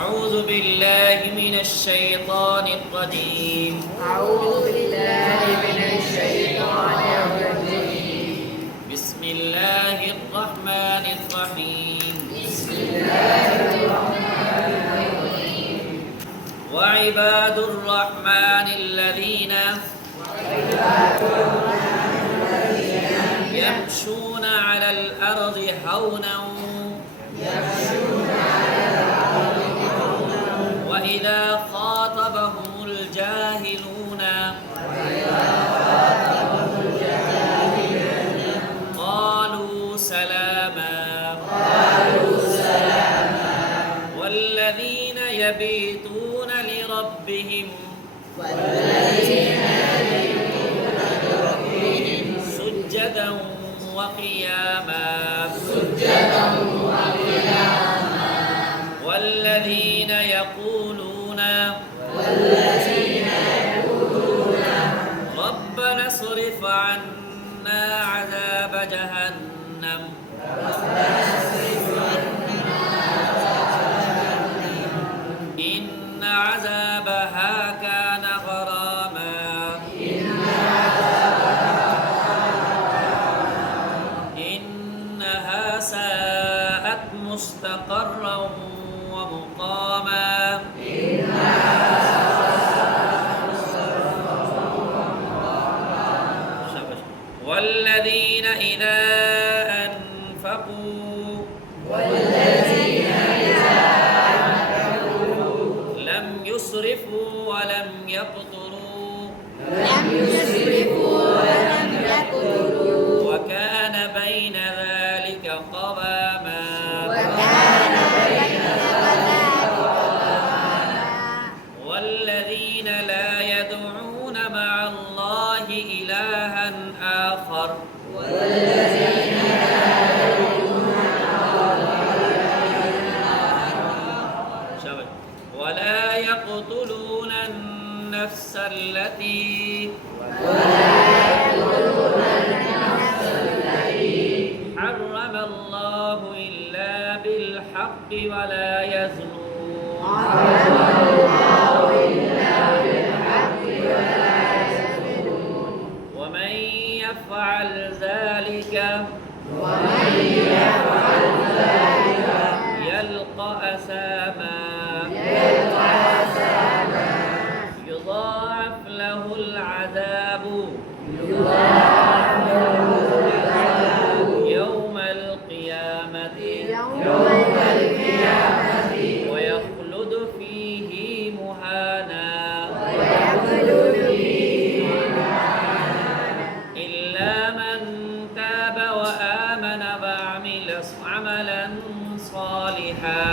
أعوذ بالله من الشيطان الرجيم. أعوذ بالله من الشيطان الرجيم. بسم الله الرحمن الرحيم. بسم الله الرحمن الرحيم. وعباد الرحمن الذين يمشون على الأرض هونا وإذا خاطبهم الجاهلون قالوا سلاما. والذين يبيتون لربهم سجدا وقياما. والذين يقولون ربنا اصرف عنا عذاب جهنم إن عذابها كان غراما إنها ساءت مستقرا ومقاما. والذين إذا أنفقوا لم يسرفوا ولم يقتروا وكان بين ذلك قواما. والذين لا يدعون مع الله إلها آخر ولا يقتلون النفس التي حرم الله إلا بالحق ولا يزنون ومن يفعل ذلك يلقى أثاما يضاعف له العذاب يوم القيامة ويخلد فيه مهانا إلا من تاب وآمن وعمل عملا صالحا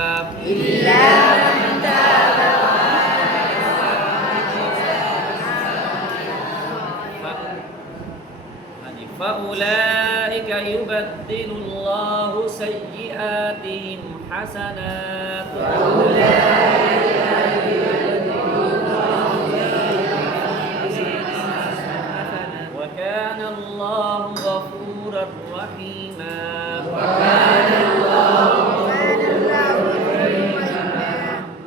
فأولئك يبدل الله سيئاتهم حسنات وكان الله غفورا رحيما.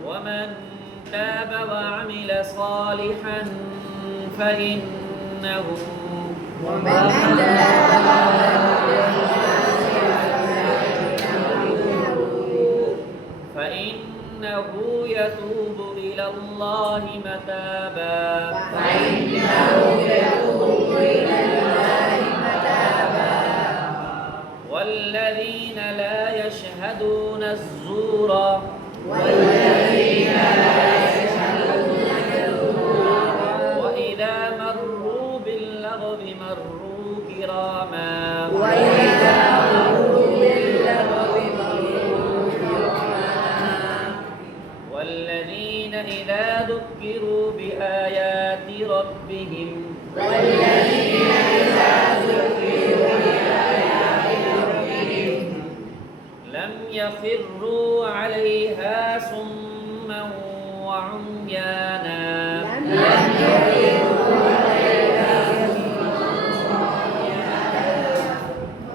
ومن تاب وعمل صالحا فإنه يتوب إلى الله متابا. والذين لا يشهدون الزور وإذا مروا باللغو مروا كراما. والذين إذا ذكروا بآيات ربهم لم يخروا عليها صما وعميانا.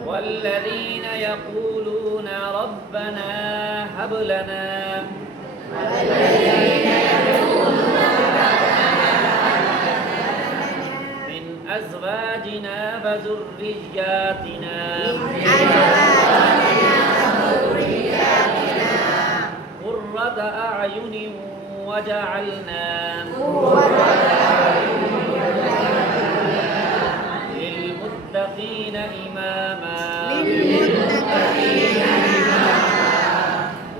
والذين يقولون ربنا هب لنا من أزواجنا وذرياتنا قرة أعين وجعلنا للمتقين إماما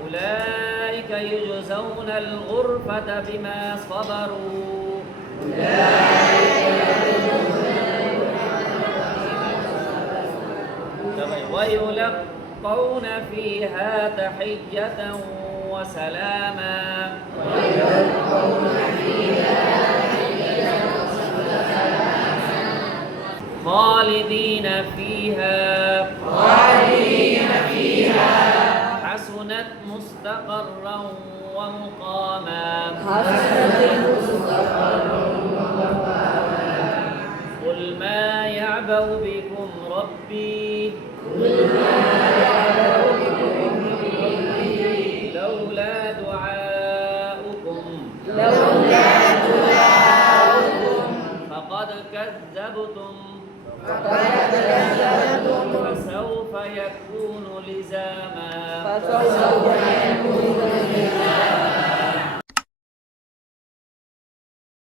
أولئك يجزون الغرفة بما صبروا ويلقون فيها تحية وسلاما خالدين فيها حسنت مستقرا ومقاما قل ما يعبأ بكم ربي لولا دعاؤكم فقد كذبتم فسوف يكون لزاما